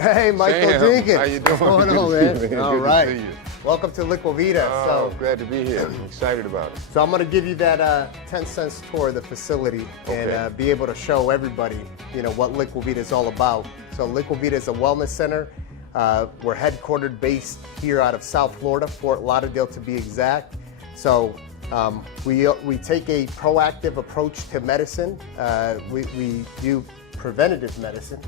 Hey, Michael Sam, Jenkins. how you doing? What's going Good on, to man? see you, man. All Good right. to see you. Welcome to Liquivida. Oh, glad to be here. I'm excited about it. So I'm going to give you that 10 cents tour of the facility and be able to show everybody, what Liquivida is all about. So Liquivida is a wellness center. We're headquartered based here out of South Florida, Fort Lauderdale to be exact. So we take a proactive approach to medicine. We do preventative medicine,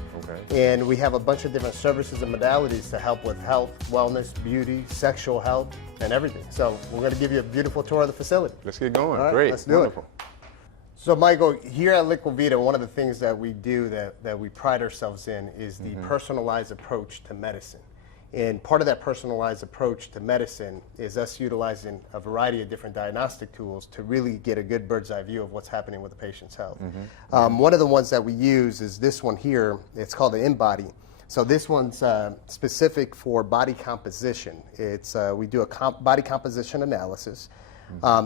and we have a bunch of different services and modalities to help with health, wellness, beauty, sexual health, and everything. So we're going to give you a beautiful tour of the facility. Let's get going. All right, Great. let's do Wonderful. it. So Michael, here at Liquivida, one of the things that we do that we pride ourselves in is the personalized approach to medicine. And part of that personalized approach to medicine is us utilizing a variety of different diagnostic tools to really get a good bird's eye view of what's happening with the patient's health. One of the ones that we use is this one here. It's called the InBody. So this one's specific for body composition. It's we do a body composition analysis.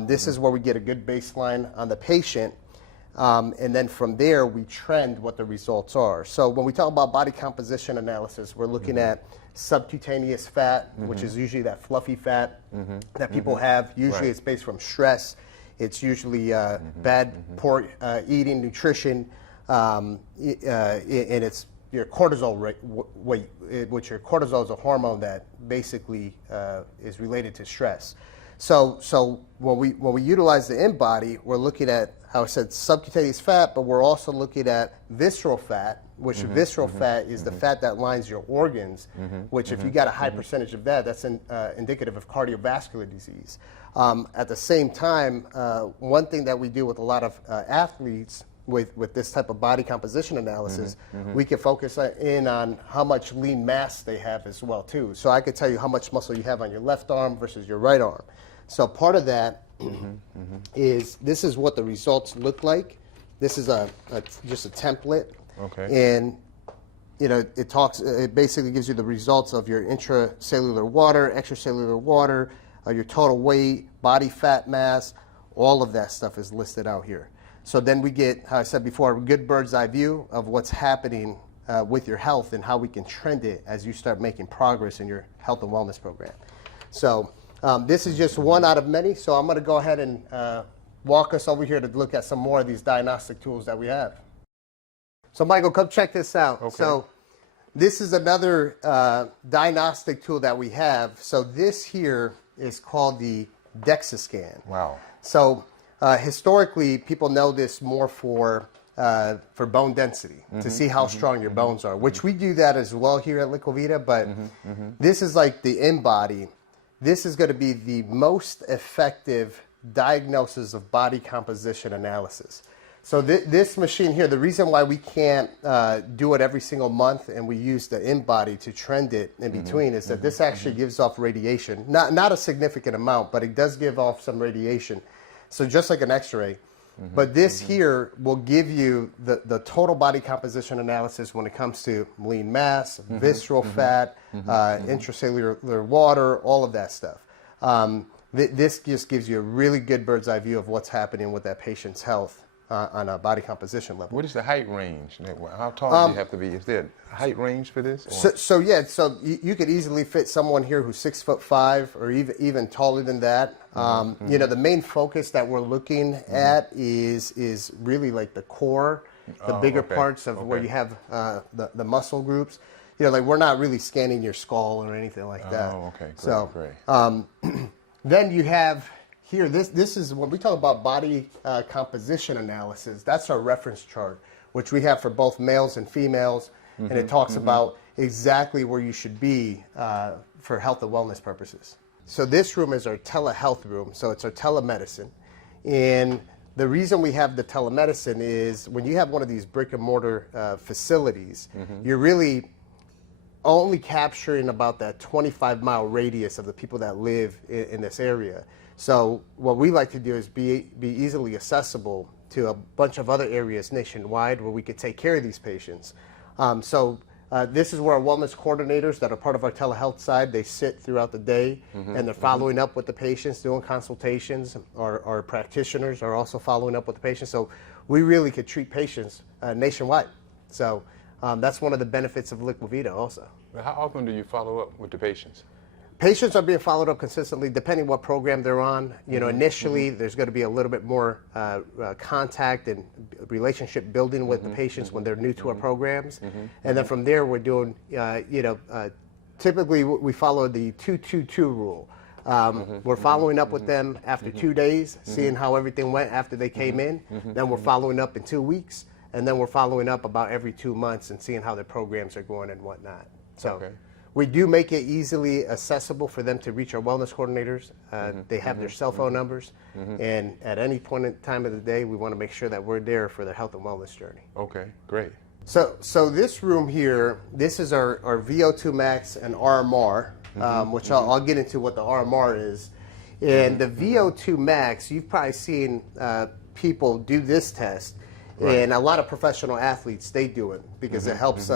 This is where we get a good baseline on the patient. And then from there, we trend what the results are. So when we talk about body composition analysis, we're looking at subcutaneous fat, which is usually that fluffy fat that people have. Usually it's based from stress. It's usually bad, poor eating, nutrition, and it's your cortisol weight, which your cortisol is a hormone that basically is related to stress. So when we utilize the InBody, we're looking at, how I said, subcutaneous fat, but we're also looking at visceral fat, which visceral fat is the fat that lines your organs, which if you got a high percentage of that, that's indicative of cardiovascular disease. At the same time, one thing that we do with a lot of athletes with this type of body composition analysis, we can focus in on how much lean mass they have as well too. So I could tell you how much muscle you have on your left arm versus your right arm. So part of that is, this is what the results look like. This is just a template. And it basically gives you the results of your intracellular water, extracellular water, your total weight, body fat mass, all of that stuff is listed out here. So then we get, how I said before, a good bird's eye view of what's happening with your health and how we can trend it as you start making progress in your health and wellness program. So this is just one out of many. So I'm going to go ahead and walk us over here to look at some more of these diagnostic tools that we have. So Michael, come check this out. So this is another diagnostic tool that we have. So this here is called the DEXA scan. Wow. So historically, people know this more for bone density, to see how strong your bones are, which we do that as well here at Liquivida, but this is like the InBody. This is going to be the most effective diagnosis of body composition analysis. So this machine here, the reason why we can't do it every single month and we use the InBody to trend it in between is that this actually gives off radiation. Not a significant amount, but it does give off some radiation. So just like an x-ray. But this here will give you the total body composition analysis when it comes to lean mass, visceral fat, intracellular water, all of that stuff. This just gives you a really good bird's eye view of what's happening with that patient's health on a body composition level. What is the height range? How tall do you have to be? Is there a height range for this? So you could easily fit someone here who's 6'5" or even taller than that. The main focus that we're looking at is really like the core, the bigger parts of where you have the muscle groups. Like we're not really scanning your skull or anything like that. Oh, okay, great, so, great. Then you have here, this is when we talk about body composition analysis, that's our reference chart, which we have for both males and females, and it talks about exactly where you should be for health and wellness purposes. So this room is our telehealth room, so it's our telemedicine. And the reason we have the telemedicine is when you have one of these brick and mortar facilities, you're really only capturing about that 25-mile radius of the people that live in this area. So what we like to do is be easily accessible to a bunch of other areas nationwide where we could take care of these patients. This is where our wellness coordinators that are part of our telehealth side, they sit throughout the day and they're following up with the patients, doing consultations. Our practitioners are also following up with the patients. So we really could treat patients nationwide. So That's one of the benefits of Liquivida also. How often do you follow up with the patients? Patients are being followed up consistently, depending what program they're on. You know, initially there's going to be a little bit more contact and relationship building with the patients when they're new to our programs, and then from there we're doing, typically we follow the 2-2-2 rule. We're following up with them after 2 days, seeing how everything went after they came in. Then we're following up in 2 weeks, and then we're following up about every 2 months and seeing how their programs are going and whatnot. So. We do make it easily accessible for them to reach our wellness coordinators. They have their cell phone numbers, and at any point in time of the day, we want to make sure that we're there for their health and wellness journey. Okay, great. So this room here, this is our VO2 max and RMR, which I'll get into what the RMR is. And the VO2 max, you've probably seen people do this test. Right. And a lot of professional athletes, they do it because it helps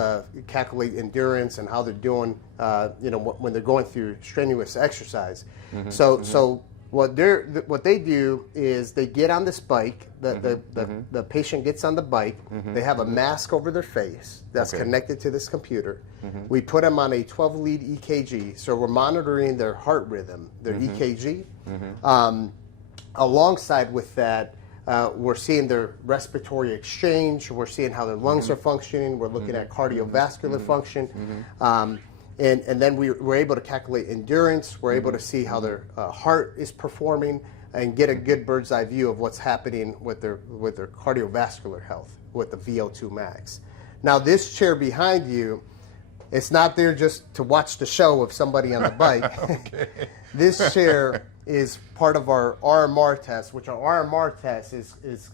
calculate endurance and how they're doing, when they're going through strenuous exercise. So what they do is they get on this bike. The patient gets on the bike. They have a mask over their face that's connected to this computer. We put them on a 12-lead EKG, so we're monitoring their heart rhythm, their EKG. Alongside with that, we're seeing their respiratory exchange. We're seeing how their lungs are functioning. We're looking at cardiovascular function. And then we're able to calculate endurance. We're able to see how their heart is performing and get a good bird's eye view of what's happening with their cardiovascular health with the VO2 max. Now, this chair behind you, it's not there just to watch the show of somebody on the bike. This chair is part of our RMR test, which our RMR test is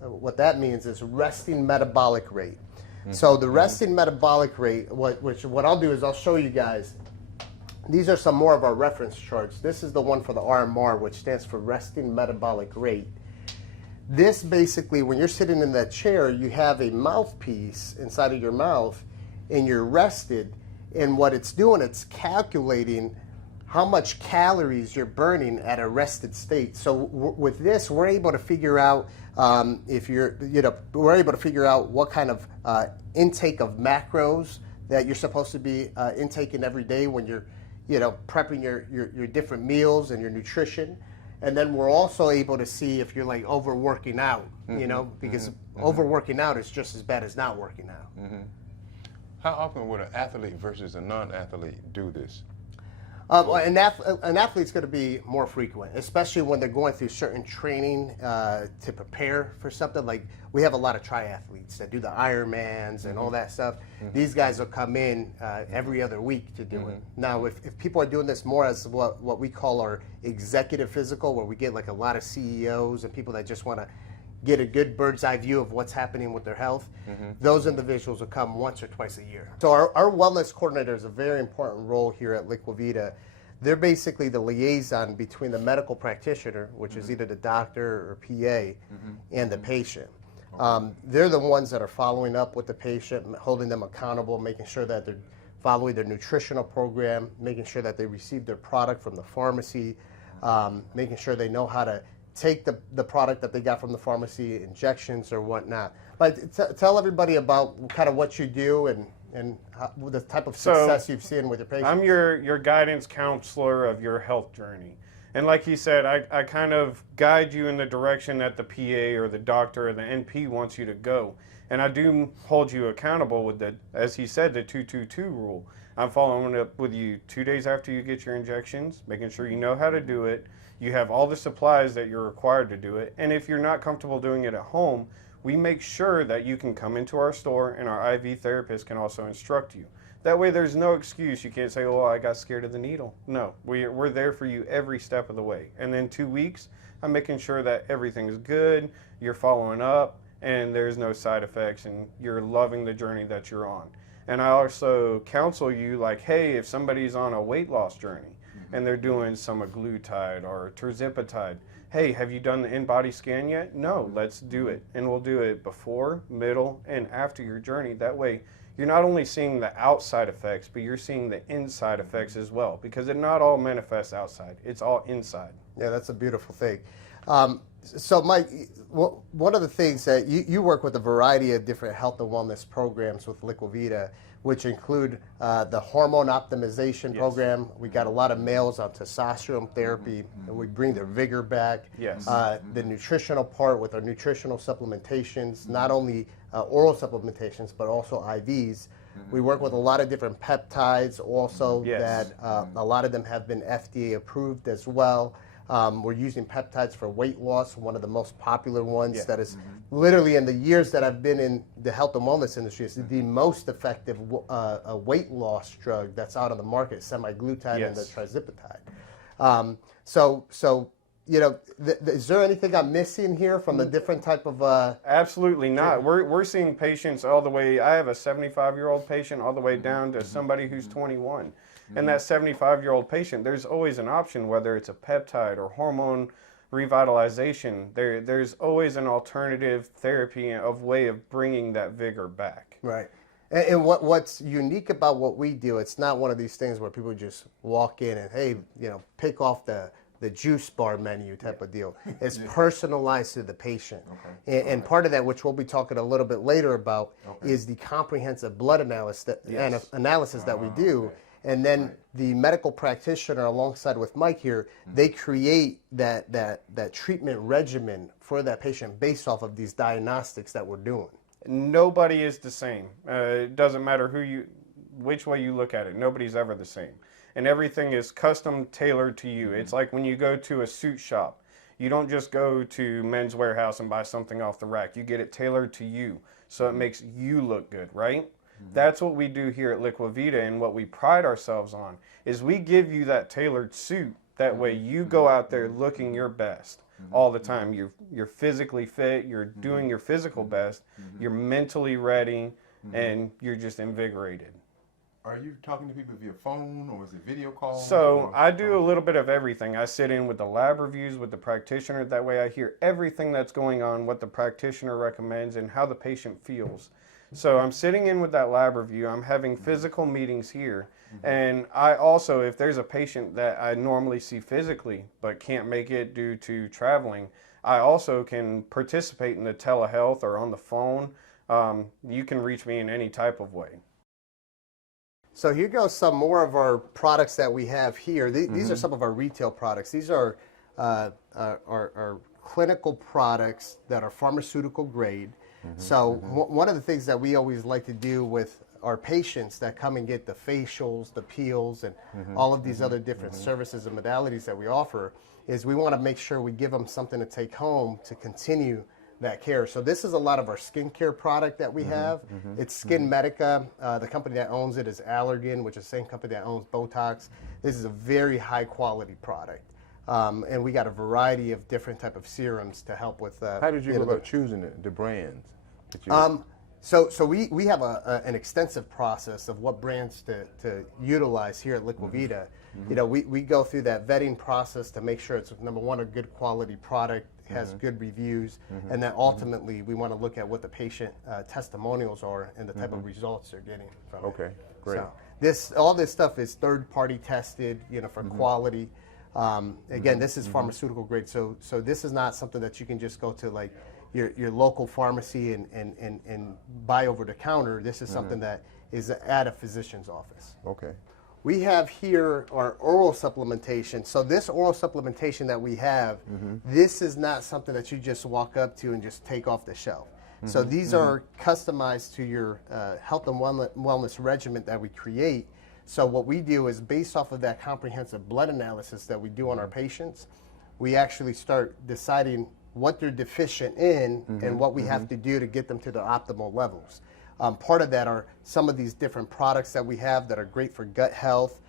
what that means is resting metabolic rate. So the resting metabolic rate, what I'll do is I'll show you guys. These are some more of our reference charts. This is the one for the RMR, which stands for resting metabolic rate. This basically, when you're sitting in that chair, you have a mouthpiece inside of your mouth, and you're rested. And what it's doing, it's calculating how much calories you're burning at a rested state. So with this, we're able to figure out we're able to figure out what kind of intake of macros that you're supposed to be intaking every day when you're, prepping your different meals and your nutrition. And then we're also able to see if you're like overworking out, because overworking out is just as bad as not working out. How often would an athlete versus a non-athlete do this? An athlete's going to be more frequent, especially when they're going through certain training to prepare for something. Like we have a lot of triathletes that do the Ironmans and all that stuff. These guys will come in every other week to do it. Now, if people are doing this more as what we call our executive physical, where we get like a lot of CEOs and people that just want to get a good bird's eye view of what's happening with their health, those individuals will come once or twice a year. So our wellness coordinator is a very important role here at Liquivida. They're basically the liaison between the medical practitioner, which is either the doctor or PA, and the patient. They're the ones that are following up with the patient, holding them accountable, making sure that they're following their nutritional program, making sure that they receive their product from the pharmacy, making sure they know how to take the product that they got from the pharmacy, injections or whatnot. But tell everybody about kind of what you do and how, the type of success you've seen with your patients. I'm your guidance counselor of your health journey. And like he said, I kind of guide you in the direction that the PA or the doctor or the NP wants you to go. And I do hold you accountable with the, as he said, the 2-2-2 rule. I'm following up with you 2 days after you get your injections, making sure you know how to do it. You have all the supplies that you're required to do it. And if you're not comfortable doing it at home, we make sure that you can come into our store and our IV therapist can also instruct you. That way there's no excuse. You can't say, oh, I got scared of the needle. No, we're there for you every step of the way. And then 2 weeks, I'm making sure that everything is good, you're following up, and there's no side effects, and you're loving the journey that you're on. And I also counsel you like, hey, if somebody's on a weight loss journey and they're doing semaglutide or tirzepatide, hey, have you done the in-body scan yet? No, let's do it. And we'll do it before, middle, and after your journey. That way, you're not only seeing the outside effects, but you're seeing the inside effects as well, because it not all manifests outside. It's all inside. Yeah, that's a beautiful thing. So, Mike, one of the things that you work with a variety of different health and wellness programs with Liquivida, which include the hormone optimization program. We got a lot of males on testosterone therapy, and we bring their vigor back. Yes. The nutritional part with our nutritional supplementations, not only oral supplementations, but also IVs. We work with a lot of different peptides also that a lot of them have been FDA approved as well. We're using peptides for weight loss, one of the most popular ones that is literally in the years that I've been in the health and wellness industry, is the most effective weight loss drug that's out on the market, semaglutide and the trizipatide. So you know, is there anything I'm missing here from the different type of? Absolutely not. We're seeing patients all the way. I have a 75-year-old patient all the way down to somebody who's 21. And that 75-year-old patient, there's always an option, whether it's a peptide or hormone revitalization. There's always an alternative therapy of way of bringing that vigor back. Right. And what's unique about what we do, it's not one of these things where people just walk in and, hey, you know, pick off the juice bar menu type of deal. It's personalized to the patient. And part of that, which we'll be talking a little bit later about, is the comprehensive blood analysis that we do. And then the medical practitioner, alongside with Mike here, they create that treatment regimen for that patient based off of these diagnostics that we're doing. Nobody is the same. It doesn't matter which way you look at it. Nobody's ever the same. And everything is custom tailored to you. It's like when you go to a suit shop. You don't just go to Men's Warehouse and buy something off the rack. You get it tailored to you, so it makes you look good, right? That's what we do here at Liquivida, and what we pride ourselves on is we give you that tailored suit. That way you go out there looking your best all the time. You're physically fit, you're doing your physical best, you're mentally ready, and you're just invigorated. Are you talking to people via phone, or is it video call? So I do a little bit of everything. I sit in with the lab reviews with the practitioner. That way I hear everything that's going on, what the practitioner recommends, and how the patient feels. So I'm sitting in with that lab review. I'm having physical meetings here. And I also, if there's a patient that I normally see physically but can't make it due to traveling, I also can participate in the telehealth or on the phone. You can reach me in any type of way. So here goes some more of our products that we have here. These are some of our retail products. These are our clinical products that are pharmaceutical grade. So one of the things that we always like to do with our patients that come and get the facials, the peels, and all of these other different services and modalities that we offer is we want to make sure we give them something to take home to continue that care. So this is a lot of our skincare product that we have. It's Skin Medica. The company that owns it is Allergan, which is the same company that owns Botox. This is a very high quality product. And we got a variety of different type of serums to help with. How did you go about choosing the brands? So we have an extensive process of what brands to utilize here at Liquivida. You know, we go through that vetting process to make sure it's, number one, a good quality product, has good reviews, and then ultimately we want to look at what the patient testimonials are and the type of results they're getting from it. Okay, great. So all this stuff is third-party tested, you know, for quality. Again, this is pharmaceutical grade, so this is not something that you can just go to like your local pharmacy and buy over the counter. This is something that is at a physician's office. Okay. We have here our oral supplementation. So this oral supplementation that we have, this is not something that you just walk up to and just take off the shelf. So these are customized to your health and wellness regimen that we create. So what we do is, based off of that comprehensive blood analysis that we do on our patients, we actually start deciding what they're deficient in and what we have to do to get them to the optimal levels. Part of that are some of these different products that we have that are great for gut health,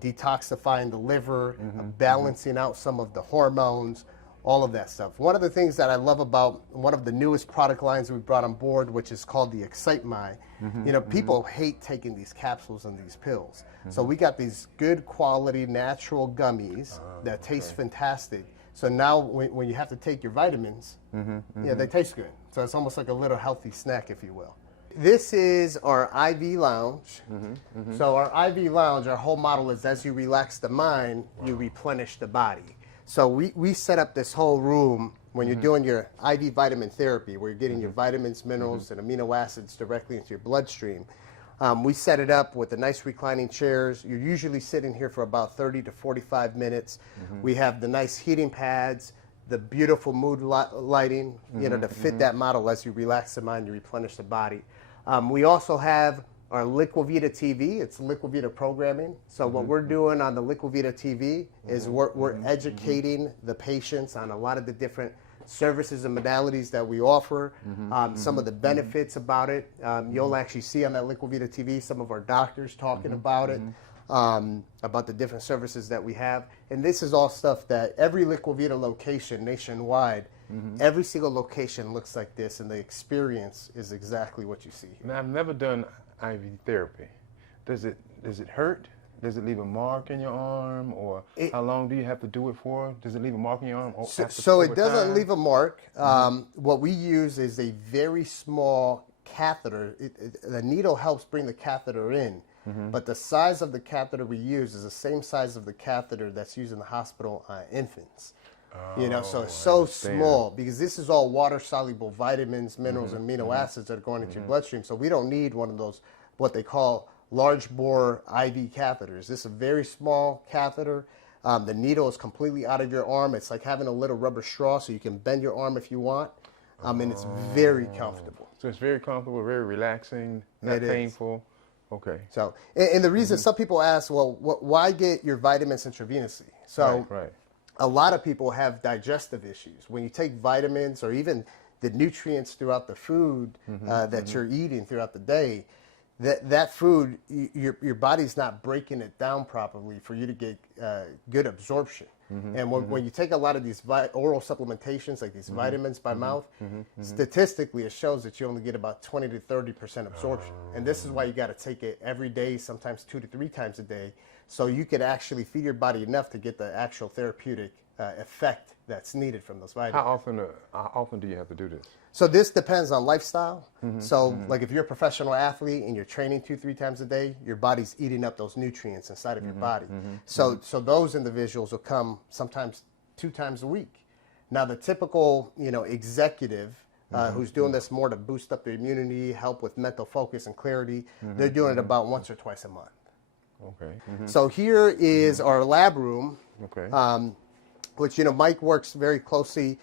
detoxifying the liver, balancing out some of the hormones, all of that stuff. One of the things that I love about one of the newest product lines we brought on board, which is called the Excite My, you know, people hate taking these capsules and these pills. So we got these good quality natural gummies that taste fantastic. So now when you have to take your vitamins, yeah, they taste good. So it's almost like a little healthy snack, if you will. This is our IV lounge. So our IV lounge, our whole model is, as you relax the mind, you replenish the body. So we set up this whole room when you're doing your IV vitamin therapy, where you're getting your vitamins, minerals, and amino acids directly into your bloodstream, we set it up with the nice reclining chairs. You're usually sitting here for about 30 to 45 minutes. We have the nice heating pads, the beautiful mood lighting, to fit that model as you relax the mind, you replenish the body. We also have our Liquivida TV. It's Liquivida programming. So what we're doing on the Liquivida TV is we're educating the patients on a lot of the different services and modalities that we offer, some of the benefits about it. You'll actually see on that Liquivida TV some of our doctors talking about it, about the different services that we have. And this is all stuff that every Liquivida location nationwide, every single location looks like this, and the experience is exactly what you see here. Now, I've never done IV therapy. Does it hurt? Does it leave a mark in your arm, or how long do you have to do it for? Does it leave a mark in your arm? So it doesn't leave a mark. What we use is a very small catheter. The needle helps bring the catheter in, but the size of the catheter we use is the same size of the catheter that's used in the hospital on infants. So it's so small because this is all water-soluble vitamins, minerals, and amino acids that are going into your bloodstream. So we don't need one of those, what they call large bore IV catheters. This is a very small catheter. The needle is completely out of your arm. It's like having a little rubber straw, so you can bend your arm if you want. And it's very comfortable. So it's very comfortable, very relaxing, not painful. Okay. So, and the reason some people ask, well, why get your vitamins intravenously? So a lot of people have digestive issues. When you take vitamins or even the nutrients throughout the food that you're eating throughout the day, that food, your body's not breaking it down properly for you to get good absorption. And when you take a lot of these oral supplementations, like these vitamins by mouth, statistically it shows that you only get about 20 to 30% absorption. And this is why you got to take it every day, sometimes 2 to 3 times a day, so you could actually feed your body enough to get the actual therapeutic effect that's needed from those vitamins. How often do you have to do this? So this depends on lifestyle. So like if you're a professional athlete and you're training 2-3 times a day, your body's eating up those nutrients inside of your body. So those individuals will come sometimes 2 times a week. Now the typical executive who's doing this more to boost up their immunity, help with mental focus and clarity, they're doing it about once or twice a month. Okay. So here is our lab room. Okay. Which Mike works very closely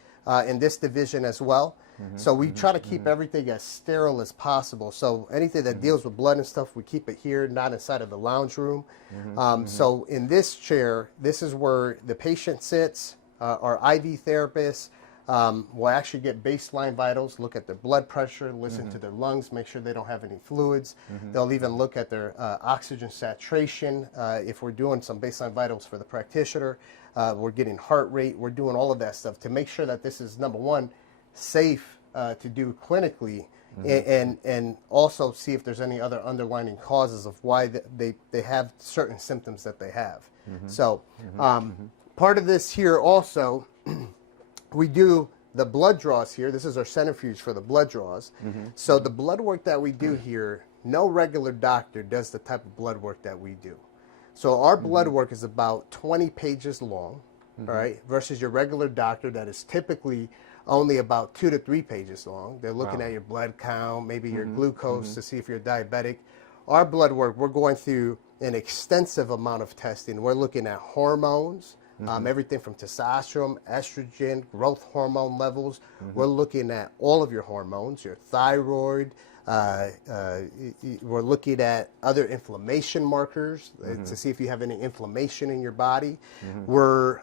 in this division as well. So we try to keep everything as sterile as possible. So anything that deals with blood and stuff, we keep it here, not inside of the lounge room. So in this chair, this is where the patient sits. Our IV therapist will actually get baseline vitals, look at their blood pressure, listen to their lungs, make sure they don't have any fluids. They'll even look at their oxygen saturation if we're doing some baseline vitals for the practitioner. We're getting heart rate. We're doing all of that stuff to make sure that this is, number one, safe to do clinically, and also see if there's any other underlying causes of why they have certain symptoms that they have. So part of this here also, we do the blood draws here. This is our centrifuge for the blood draws. So the blood work that we do here, no regular doctor does the type of blood work that we do. So our blood work is about 20 pages long, all right, versus your regular doctor that is typically only about 2 to 3 pages long. They're looking at your blood count, maybe your glucose to see if you're diabetic. Our blood work, we're going through an extensive amount of testing. We're looking at hormones, everything from testosterone, estrogen, growth hormone levels. We're looking at all of your hormones, your thyroid. We're looking at other inflammation markers to see if you have any inflammation in your body. We're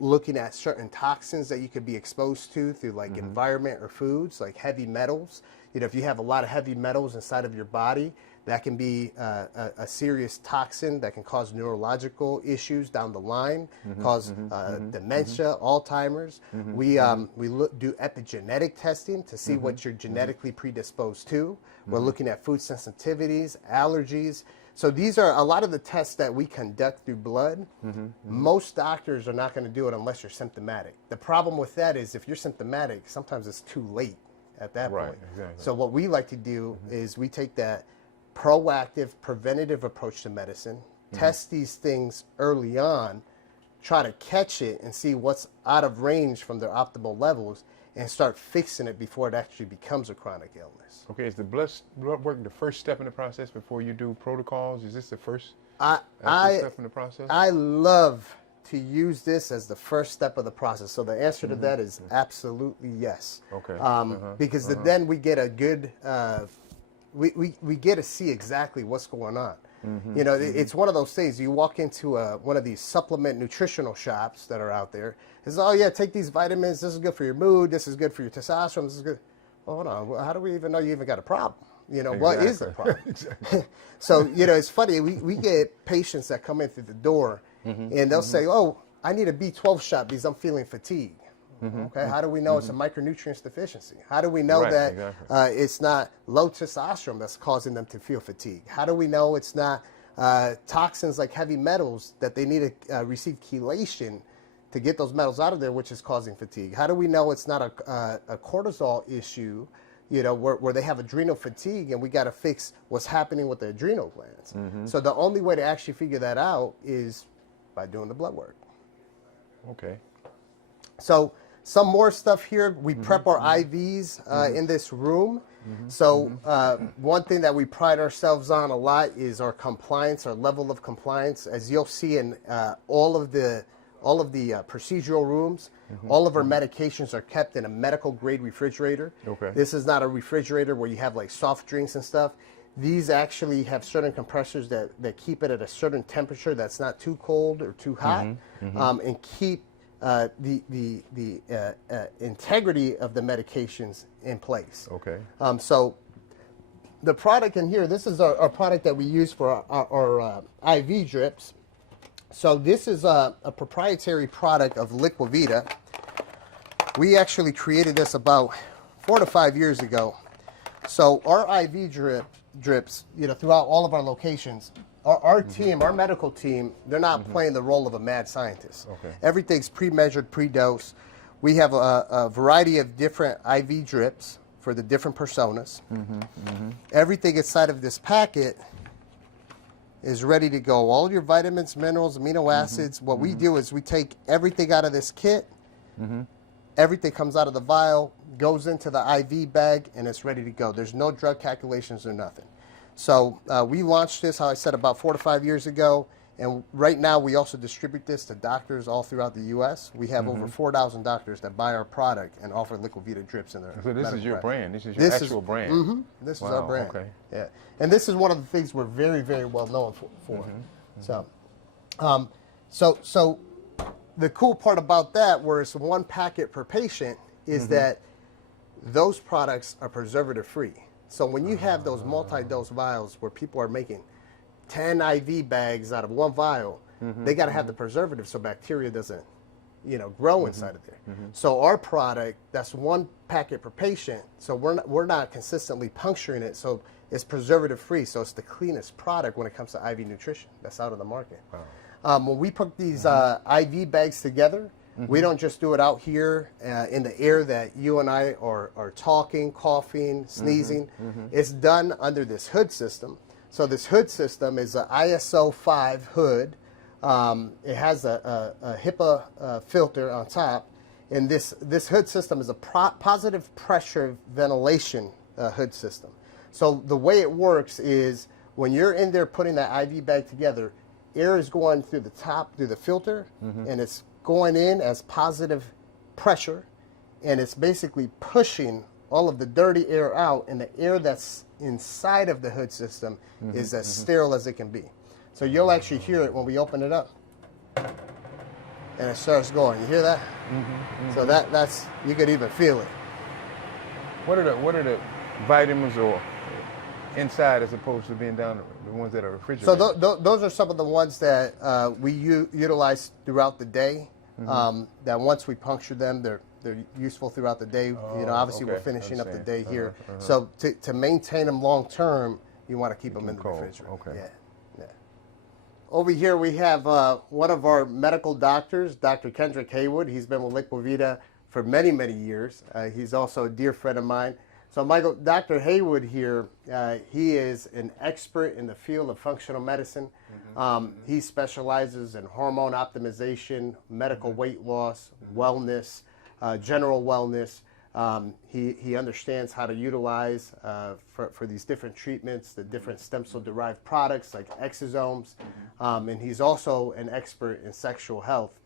looking at certain toxins that you could be exposed to through like environment or foods, like heavy metals. If you have a lot of heavy metals inside of your body, that can be a serious toxin that can cause neurological issues down the line, cause dementia, Alzheimer's. We do epigenetic testing to see what you're genetically predisposed to. We're looking at food sensitivities, allergies. So these are a lot of the tests that we conduct through blood. Most doctors are not going to do it unless you're symptomatic. The problem with that is if you're symptomatic, sometimes it's too late at that point. Exactly. So what we like to do is we take that proactive, preventative approach to medicine, test these things early on, try to catch it and see what's out of range from their optimal levels and start fixing it before it actually becomes a chronic illness. Okay, is the blood work the first step in the process before you do protocols? Is this the first step in the process? I love to use this as the first step of the process. So the answer to that is absolutely yes. Okay. Because then we get a good, we get to see exactly what's going on. You know, it's one of those things. You walk into one of these supplement nutritional shops that are out there. It's, oh yeah, take these vitamins. This is good for your mood. This is good for your testosterone. This is good. Well, hold on. Well, how do we even know you even got a problem? You know, what is the problem? Exactly. So, you know, it's funny. We get patients that come in through the door and they'll say, oh, I need a B12 shot because I'm feeling fatigued. Okay, how do we know it's a micronutrients deficiency? How do we know that it's not low testosterone that's causing them to feel fatigue? How do we know it's not toxins like heavy metals that they need to receive chelation to get those metals out of there, which is causing fatigue? How do we know it's not a cortisol issue, you know, where they have adrenal fatigue and we got to fix what's happening with the adrenal glands? So the only way to actually figure that out is by doing the blood work. Okay. So some more stuff here. We prep our IVs in this room. So one thing that we pride ourselves on a lot is our compliance, our level of compliance. As you'll see in all of the procedural rooms, all of our medications are kept in a medical grade refrigerator. Okay. This is not a refrigerator where you have like soft drinks and stuff. These actually have certain compressors that keep it at a certain temperature that's not too cold or too hot, and keep the integrity of the medications in place. Okay. So the product in here, this is our product that we use for our IV drips. So this is a proprietary product of Liquivida. We actually created this about 4 to 5 years ago. So our IV drips, you know, throughout all of our locations, our team, our medical team, they're not playing the role of a mad scientist. Okay. Everything's pre-measured, pre-dosed. We have a variety of different IV drips for the different personas. Everything inside of this packet is ready to go. All your vitamins, minerals, amino acids. What we do is we take everything out of this kit. Everything comes out of the vial, goes into the IV bag, and it's ready to go. There's no drug calculations or nothing. So we launched this, how I said, about 4 to 5 years ago. And right now we also distribute this to doctors all throughout the U.S. We have over 4,000 doctors that buy our product and offer Liquivida drips in their So this is your practice. brand. This is your actual brand. This Wow, is our brand. okay. Yeah, and this is one of the things we're very, very well known for. So the cool part about that, where it's 1 packet per patient, is that those products are preservative free. So when you have those multi-dose vials where people are making 10 IV bags out of 1 vial, they got to have the preservative so bacteria doesn't, you know, grow inside of there. So our product, that's 1 packet per patient. So we're not consistently puncturing it. So it's preservative free. So it's the cleanest product when it comes to IV nutrition that's out of the market. Wow. When we put these IV bags together, we don't just do it out here in the air that you and I are talking, coughing, sneezing. It's done under this hood system. So this hood system is an ISO 5 hood. It has a HEPA filter on top. And this hood system is a positive pressure ventilation hood system. So the way it works is when you're in there putting that IV bag together, air is going through the top, through the filter, and it's going in as positive pressure, and it's basically pushing all of the dirty air out, and the air that's inside of the hood system is as sterile as it can be. So you'll actually hear it when we open it up, and it starts going. You hear that? So that's, you could even feel it. What are the vitamins or inside as opposed to being down the ones that are refrigerated? So those are some of the ones that we utilize throughout the day. That once we puncture them, they're useful throughout the day. You know, obviously we're finishing up the day here. So to maintain them long term, you want to keep them in the refrigerator. Okay. Yeah. Over here we have one of our medical doctors, Dr. Kendrick Haywood. He's been with Liquivida for many, many years. He's also a dear friend of mine. So Michael, Dr. Haywood here, he is an expert in the field of functional medicine. He specializes in hormone optimization, medical weight loss, wellness, general wellness. He understands how to utilize for these different treatments, the different stem cell derived products like exosomes. And he's also an expert in sexual health.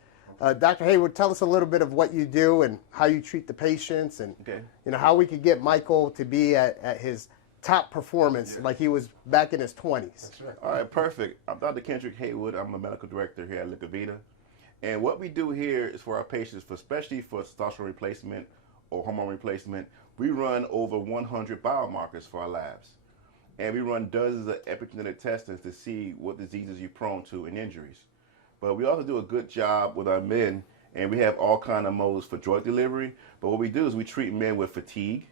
Dr. Haywood, tell us a little bit of what you do and how you treat the patients, and you know how we could get Michael to be at his top performance like he was back in his 20s. That's right. All right, perfect. I'm Dr. Kendrick Haywood. I'm a medical director here at Liquivida. And what we do here is for our patients, especially for testosterone replacement or hormone replacement, we run over 100 biomarkers for our labs. And we run dozens of epigenetic testings to see what diseases you're prone to and injuries. But we also do a good job with our men, and we have all kind of modes for drug delivery. But what we do is we treat men with fatigue,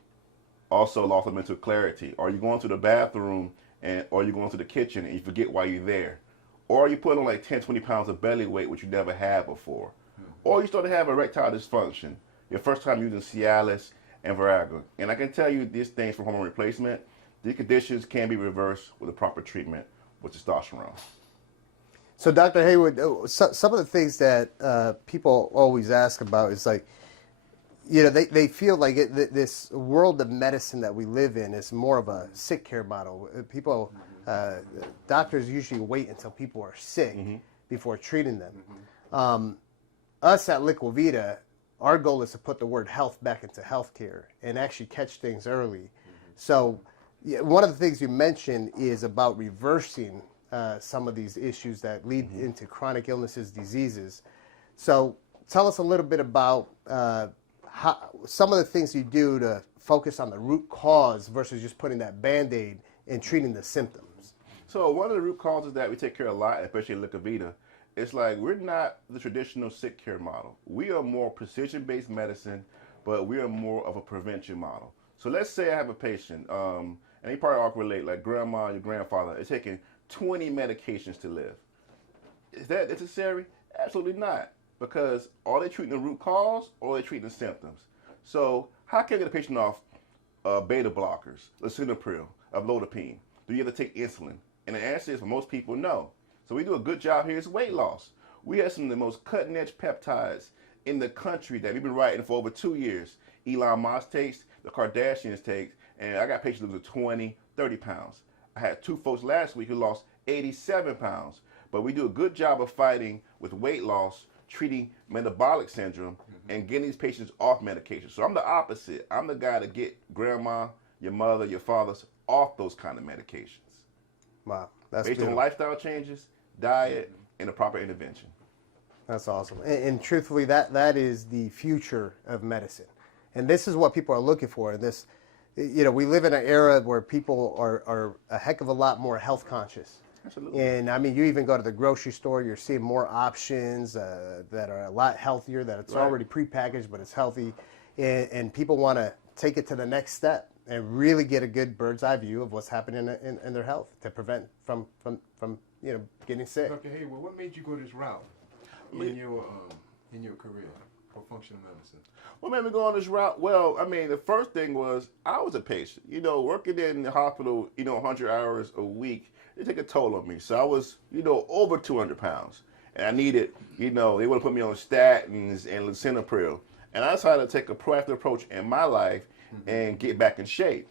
also loss of mental clarity. Or you're going to the bathroom, or you're going to the kitchen and you forget why you're there. Or you put on like 10, 20 pounds of belly weight, which you never had before. Or you start to have erectile dysfunction, your first time using Cialis and Viagra. And I can tell you these things for hormone replacement, these conditions can be reversed with a proper treatment with testosterone. So, Dr. Haywood, some of the things that people always ask about is like, you know, they feel like this world of medicine that we live in is more of a sick care model. People, doctors usually wait until people are sick before treating them. Us at Liquivida, our goal is to put the word health back into healthcare and actually catch things early. So, one of the things you mentioned is about reversing some of these issues that lead into chronic illnesses, diseases. So tell us a little bit about some of the things you do to focus on the root cause versus just putting that Band-Aid and treating the symptoms. So one of the root causes that we take care of a lot, especially at Liquivida, it's like we're not the traditional sick care model. We are more precision-based medicine, but we are more of a prevention model. So let's say I have a patient, and you probably all can relate, like grandma, your grandfather, is taking 20 medications to live. Is that necessary? Absolutely not. Because are they treating the root cause or are they treating the symptoms? So how can I get a patient off beta blockers, lisinopril, amlodipine? Do you have to take insulin? And the answer is for most people, no. So we do a good job here is weight loss. We have some of the most cutting edge peptides in the country that we've been writing for over 2 years. Elon Musk takes, the Kardashians take, and I got patients losing 20, 30 pounds. I had 2 folks last week who lost 87 pounds. But we do a good job of fighting with weight loss, treating metabolic syndrome, and getting these patients off medication. So I'm the opposite. I'm the guy to get grandma, your mother, your fathers off those kind of medications. Wow, that's based beautiful. on lifestyle changes, diet, and a proper intervention. That's awesome. And truthfully, that is the future of medicine. And this is what people are looking for. And this, you know, we live in an era where people are a heck of a lot more health conscious. Absolutely. And I mean, you even go to the grocery store, you're seeing more options that are a lot healthier, that it's already prepackaged, but it's healthy. And people want to take it to the next step and really get a good bird's eye view of what's happening in their health to prevent from you know, getting sick. Dr. Haywood, what made you go this route in your career for functional medicine? What made me go on this route? Well, I mean, the first thing was I was a patient. You know, working in the hospital, you know, 100 hours a week, it took a toll on me. So I was, you know, over 200 pounds. And I needed, you know, they would put me on statins and lisinopril. And I decided to take a proactive approach in my life and get back in shape.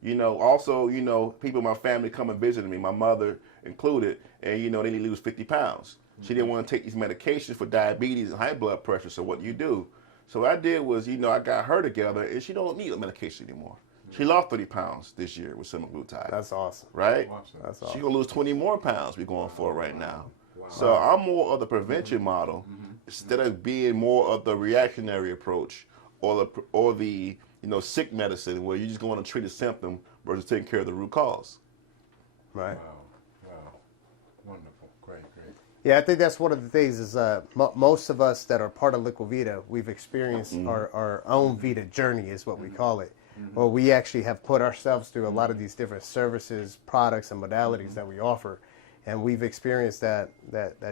You know, also, you know, people in my family come and visit me, my mother included, and, you know, they need to lose 50 pounds. She didn't want to take these medications for diabetes and high blood pressure, so what do you do? So what I did was, you know, I got her together, and she don't need a medication anymore. She lost 30 pounds this year with semaglutide. That's awesome. Right? That's awesome. She's going to lose 20 more pounds we're going for right now. Wow. So I'm more of the prevention model instead of being more of the reactionary approach or the you know, sick medicine where you're just going to treat a symptom versus taking care of the root cause. Right. Wow. Wonderful. Great. Yeah, I think that's one of the things is most of us that are part of Liquivida, we've experienced our own Vita journey is what we call it. Or we actually have put ourselves through a lot of these different services, products, and modalities that we offer. And we've experienced that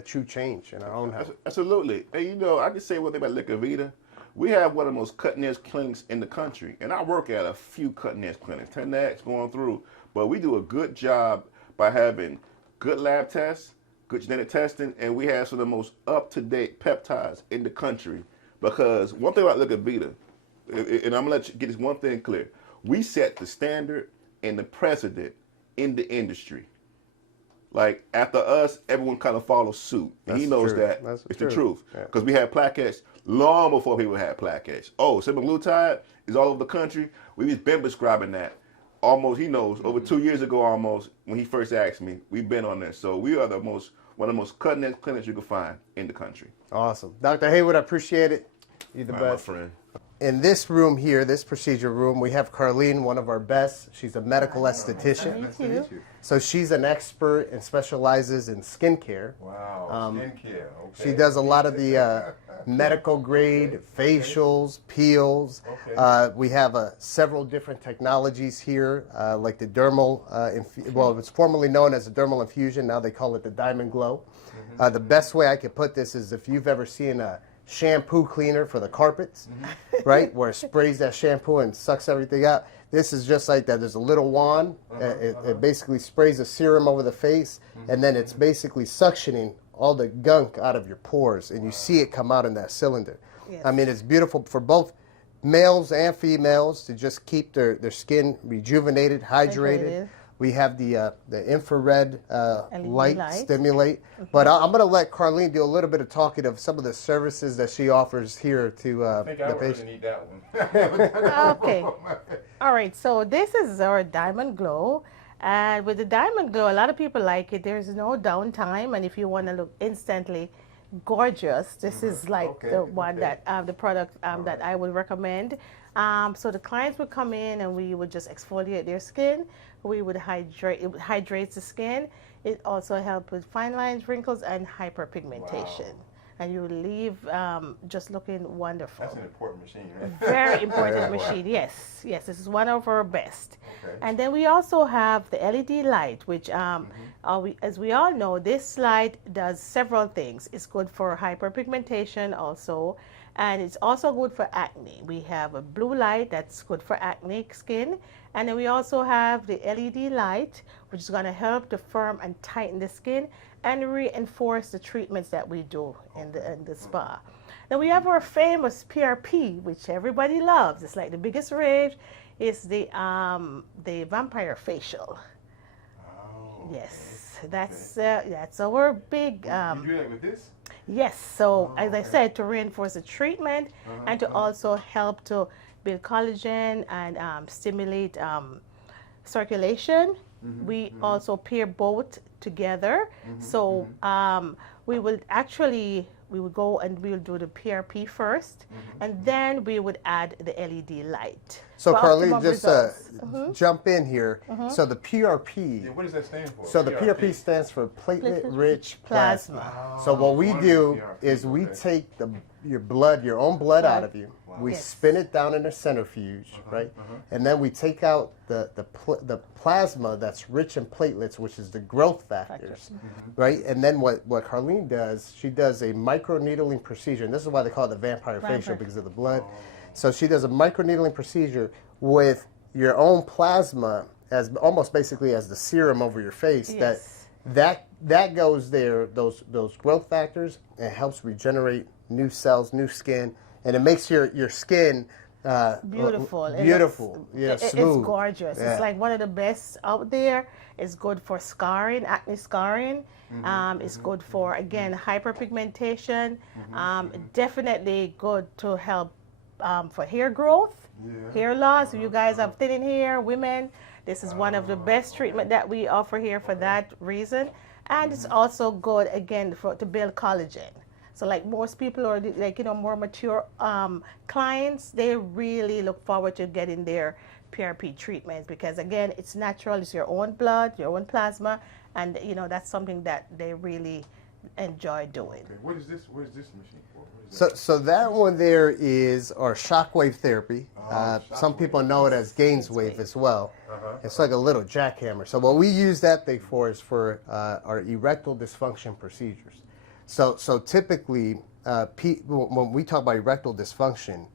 true change in our own health. Absolutely. And you know, I can say one thing about Liquivida. We have one of the most cutting-edge clinics in the country, and I work at a few cutting-edge clinics, 10X going through, but we do a good job by having good lab tests, good genetic testing, and we have some of the most up-to-date peptides in the country. Because one thing about Liquivida, and I'm gonna let you get this one thing clear, we set the standard and the precedent in the industry. Like, after us, everyone kind of follows suit. And he knows that it's the truth. Because we had plaquettes long before people had plaquettes. Oh, semaglutide is all over the country. We've been prescribing that. Almost, he knows, over 2 years ago almost, when he first asked me, we've been on this. So we are one of the most cutting-edge clinics you can find in the country. Awesome. Dr. Haywood, I appreciate it. You're the best. My friend. In this room here, this procedure room, we have Carlene, one of our best. She's a medical esthetician. Nice to meet you. So she's an expert and specializes in skincare. Wow, skincare. Okay. She does a lot of the medical grade facials, peels. Okay. We have several different technologies here, like the dermal, well, it's formerly known as a dermal infusion. Now they call it the Diamond Glow. The best way I could put this is if you've ever seen a shampoo cleaner for the carpets, right, where it sprays that shampoo and sucks everything out. This is just like that. There's a little wand. It basically sprays a serum over the face, and then it's basically suctioning all the gunk out of your pores, and you see it come out in that cylinder. Yes. I mean, it's beautiful for both males and females to just keep their skin rejuvenated, hydrated. We have the infrared light stimulate. But I'm going to let Carlene do a little bit of talking of some of the services that she offers here to I think I the would patient. really need that one. Okay. All right. So this is our Diamond Glow. And with the Diamond Glow, a lot of people like it. There's no downtime. And if you want to look instantly gorgeous, this is like the one that, the product that I would recommend. So the clients would come in and we would just exfoliate their skin. We would hydrate, it hydrates the skin. It also helps with fine lines, wrinkles, and hyperpigmentation. Wow. And you leave just looking wonderful. That's an important machine, right? Very important machine, yes. Yes, this is one of our best. Okay. And then we also have the LED light, which, as we all know, this light does several things. It's good for hyperpigmentation also, and it's also good for acne. We have a blue light that's good for acne skin, and then we also have the LED light, which is going to help to firm and tighten the skin and reinforce the treatments that we do in the spa. Then we have our famous PRP, which everybody loves. It's like the biggest rage. Is the vampire facial. Oh, yes, that's our big. You do that with this? Yes. So as I said, to reinforce the treatment and to also help to build collagen and stimulate circulation. We also pair both together. So we would go and we'll do the PRP first, and then we would add the LED light. So Carlene, just jump in here. So the PRP. Yeah, what does that stand for? So the PRP stands for platelet-rich plasma. So what we do is we take your own blood out of you. We spin it down in a centrifuge, right? And then we take out the plasma that's rich in platelets, which is the growth factors, right? And then what Carlene does, she does a microneedling procedure. And this is why they call it the vampire facial, because of the blood. So she does a microneedling procedure with your own plasma as almost basically as the serum over your face. Yes. That goes there, those growth factors, and helps regenerate new cells, new skin, and it makes your skin beautiful. Beautiful. Smooth. It's gorgeous. Yeah. It's like one of the best out there. It's good for scarring, acne scarring. It's good for, again, hyperpigmentation. Definitely good to help for hair growth, hair loss. If you guys have thinning hair, women, this is one of the best treatment that we offer here for that reason. And it's also good, again, to build collagen. So like most people or like, more mature clients, they really look forward to getting their PRP treatments because again, it's natural, it's your own blood, your own plasma, and that's something that they really enjoy doing. Okay. What is this machine for? So that one there is our Shockwave therapy. Some people know it as Gainswave as well. It's like a little jackhammer. So what we use that thing for is for our erectile dysfunction procedures. So typically, when we talk about erectile dysfunction,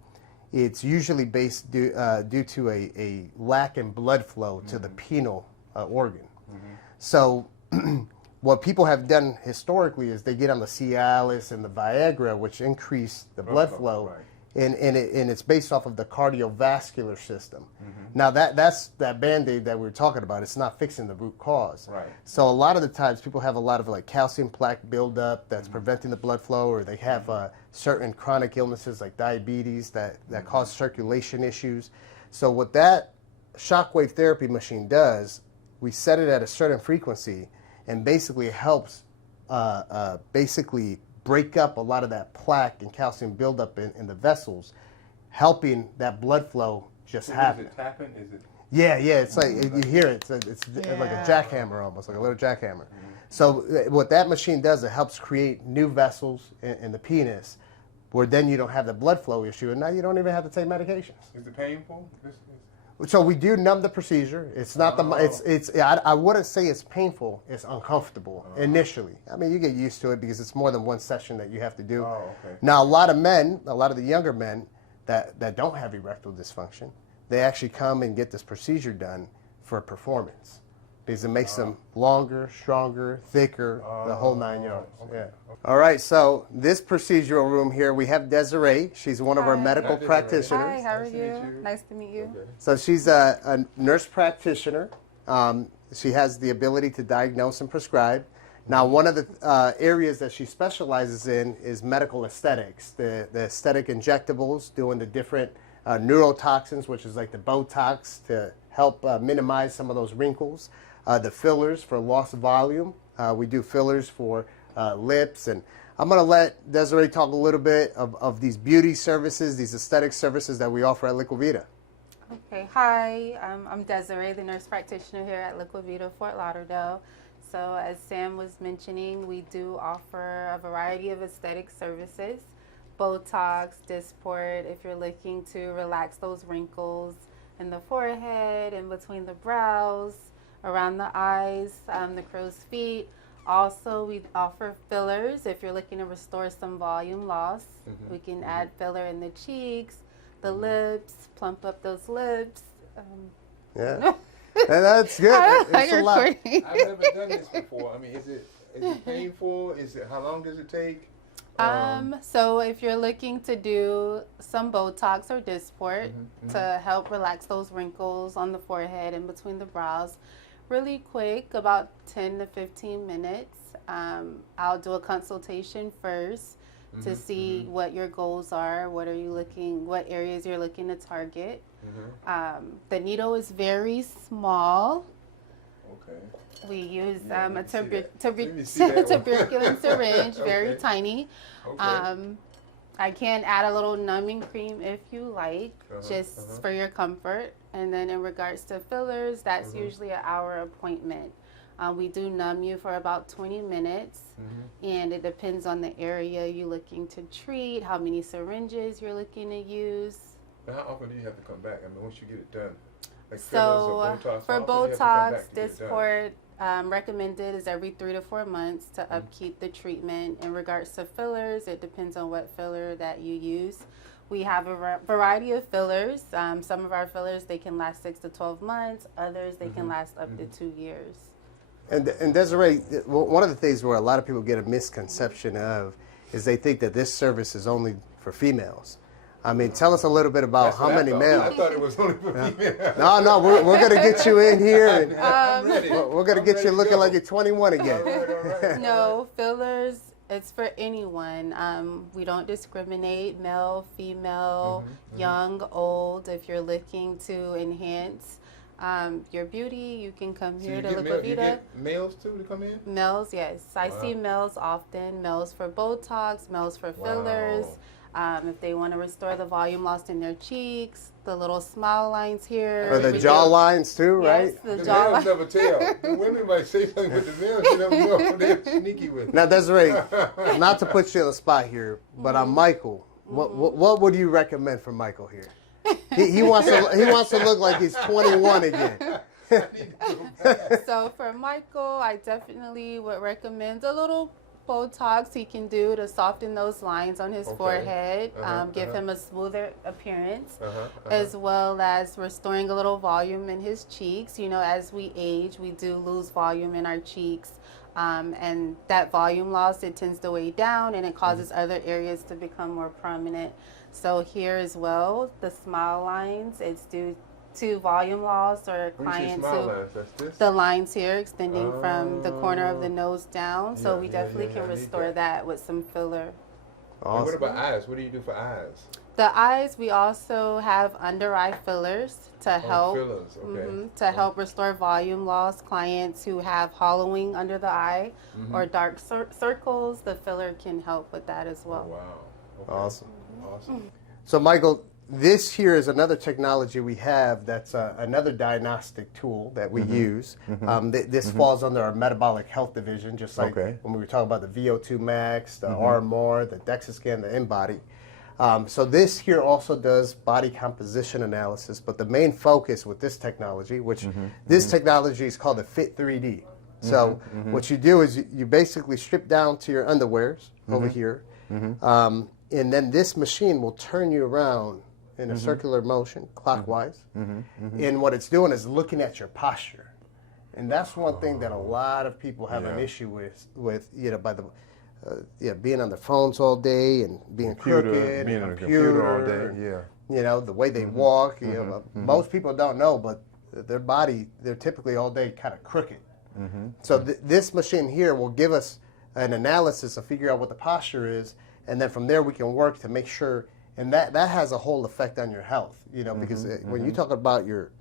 it's usually based due to a lack in blood flow to the penile organ. So what people have done historically is they get on the Cialis and the Viagra, which increase the blood flow, right. and it's based off of the cardiovascular system. Now that's that Band-Aid that we were talking about. It's not fixing the root cause. Right. So a lot of the times people have a lot of like calcium plaque buildup that's preventing the blood flow, or they have certain chronic illnesses like diabetes that cause circulation issues. So what that shockwave therapy machine does, we set it at a certain frequency, and basically it helps basically break up a lot of that plaque and calcium buildup in the vessels, helping that blood flow just happen. Is it tapping? Is it? Yeah, it's like you hear it. It's like a jackhammer almost, like a little jackhammer. So what that machine does, it helps create new vessels in the penis, where then you don't have the blood flow issue, and now you don't even have to take medications. Is it painful? So we do numb the procedure. It's not I wouldn't say it's painful. It's uncomfortable initially. I mean, you get used to it because it's more than one session that you have to do. Oh, okay. Now, a lot of the younger men that don't have erectile dysfunction, they actually come and get this procedure done for performance because it makes them longer, stronger, thicker, the whole 9 yards. Okay. Yeah. All right, so this procedural room here, we have Desiree. She's one of our Hi. medical Hi, Desiree. practitioners. Hi, how are Nice to meet you? you. Nice to meet you. Okay. So she's a nurse practitioner. She has the ability to diagnose and prescribe. Now, one of the areas that she specializes in is medical aesthetics, the aesthetic injectables, doing the different neurotoxins, which is like the Botox to help minimize some of those wrinkles, the fillers for loss of volume. We do fillers for lips, and I'm going to let Desiree talk a little bit of these beauty services, these aesthetic services that we offer at Liquivida. Okay, hi, I'm Desiree, the nurse practitioner here at Liquivida, Fort Lauderdale. So as Sam was mentioning, we do offer a variety of aesthetic services, Botox, Dysport, if you're looking to relax those wrinkles in the forehead, in between the brows, around the eyes, the crow's feet. Also, we offer fillers if you're looking to restore some volume loss. We can add filler in the cheeks, the lips, plump up those lips. Yeah. And that's good. It's a lot. I've never done this before. I mean, is it painful? How long does it take? So if you're looking to do some Botox or Dysport to help relax those wrinkles on the forehead and between the brows, really quick, about 10 to 15 minutes. I'll do a consultation first to see what your goals are, what areas you're looking to target. The needle is very small. Okay. We use Yeah, a let me see that one. tuberculin syringe, very Okay. tiny. Okay. I can add a little numbing cream if you like, just for your comfort. And then in regards to fillers, that's usually an hour appointment. We do numb you for about 20 minutes, and it depends on the area you're looking to treat, how many syringes you're looking to use. But how often do you have to come back? I mean, once you get it done? Like So fillers or Botox, for how often do you have to come Botox, back to get it done? Dysport, recommended is every 3 to 4 months to upkeep the treatment. In regards to fillers, it depends on what filler that you use. We have a variety of fillers. Some of our fillers, they can last 6 to 12 months. Others, they can last up to 2 years. And Desiree, one of the things where a lot of people get a misconception of is they think that this service is only for females. I mean, tell us a little bit about That's how what many I males. thought it was only for females. No, we're going to get you in here, and I'm ready. we're going to I'm get ready you to looking go. like you're 21 again. All right. No, fillers, it's for anyone. We don't discriminate, male, female, young, old. If you're looking to enhance your beauty, you can come So here you to get you Liquivida. get males too to come in? Males, yes. I Wow. see males often. Males for Botox, males for fillers. If they want to restore the volume lost in their cheeks, the little smile lines here. Or the We jaw do- lines too, right? Yes, the The jaw males line. never tell. The women might say something, but the males, you never know. They're sneaky with it. Now, Desiree, not to put you on the spot here, but on Michael, what would you recommend for Michael here? He wants to look like he's 21 again. So for Michael, I definitely would recommend a little Botox he can do to soften those lines on his Okay. forehead, give him a smoother appearance, as well as restoring a little volume in his cheeks. You know, as we age, we do lose volume in our cheeks. And that volume loss, it tends to weigh down and it causes other areas to become more prominent. So here as well, the smile lines, it's due to volume loss or clients who the lines here extending from the corner of the nose down. So we definitely can restore that with some filler. Awesome. And what about eyes? What do you do for eyes? The eyes, we also have under eye fillers to help Fillers, okay. to help restore volume loss. Clients who have hollowing under the eye or dark circles, the filler can help with that as well. Oh, wow. Okay. Awesome. Awesome. So, Michael, this here is another technology we have that's another diagnostic tool that we use. This falls under our metabolic health division, just like when we were talking about the VO2 max, the RMR, the DEXA scan, the InBody. So this here also does body composition analysis, but the main focus with this technology, which this technology is called the Fit 3D. So what you do is you basically strip down to your underwears over here, and then this machine will turn you around in a circular motion, clockwise. And what it's doing is looking at your posture. And that's one thing that a lot of people have an issue with you know, by the being on their phones all day and being crooked, being on a computer all day, you know, the way they walk. You know, most people don't know, but their body, they're typically all day kind of crooked. So this machine here will give us an analysis to figure out what the posture is, and then from there we can work to make sure, and that has a whole effect on your health, you know, because when you talk about your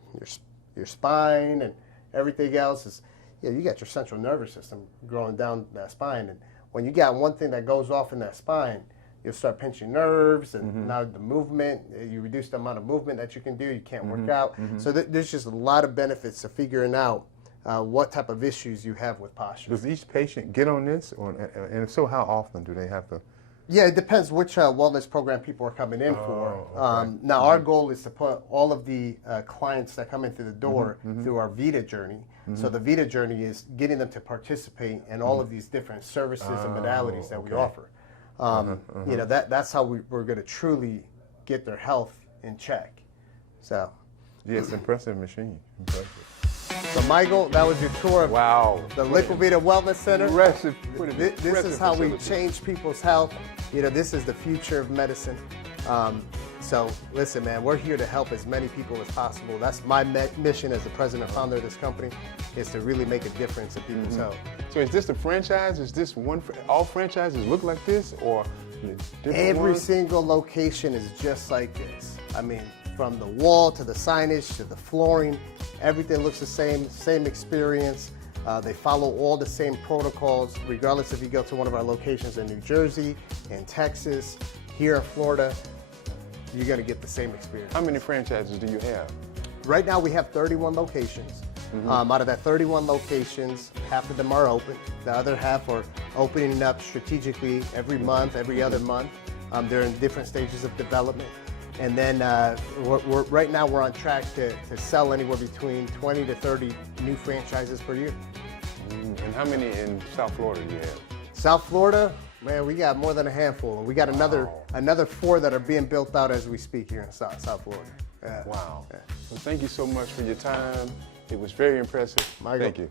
spine and everything else, is you got your central nervous system growing down that spine, and when you got one thing that goes off in that spine, you'll start pinching nerves, and now the movement, you reduce the amount of movement that you can do, you can't work out. So there's just a lot of benefits to figuring out what type of issues you have with posture. Does each patient get on this, and if so, how often do they have to? Yeah, it depends which wellness program people are coming in for. Now, our goal is to put all of the clients that come in through the door through our Vita journey. So the Vita journey is getting them to participate in all of these different services and modalities that we offer. You know, that's how we're going to truly get their health in check. So, Yes, impressive machine. Impressive. So, Michael, that was your tour of the Liquivida Wellness Center. This is how we change people's health. You know, this is the future of medicine. So, listen, man, we're here to help as many people as possible. That's my mission as the president and founder of this company, is to really make a difference in people's health. So, is this a franchise? Is this one? All franchises look like this, or different Every ones? single location is just like this. I mean, from the wall to the signage to the flooring, everything looks the same experience. They follow all the same protocols, regardless if you go to one of our locations in New Jersey, in Texas, here in Florida, you're gonna get the same experience. How many franchises do you have? Right now we have 31 locations. Out of that 31 locations, half of them are open. The other half are opening up strategically every month, every other month. They're in different stages of development. And then right now we're on track to sell anywhere between 20 to 30 new franchises per year. And how many in South Florida do you have? South Florida, man, we got more than a handful. And we got another 4 that are being built out as we speak here in South Florida. Yeah. Wow. Yeah. Well, thank you so much for your time. It was very impressive. Michael, Thank you.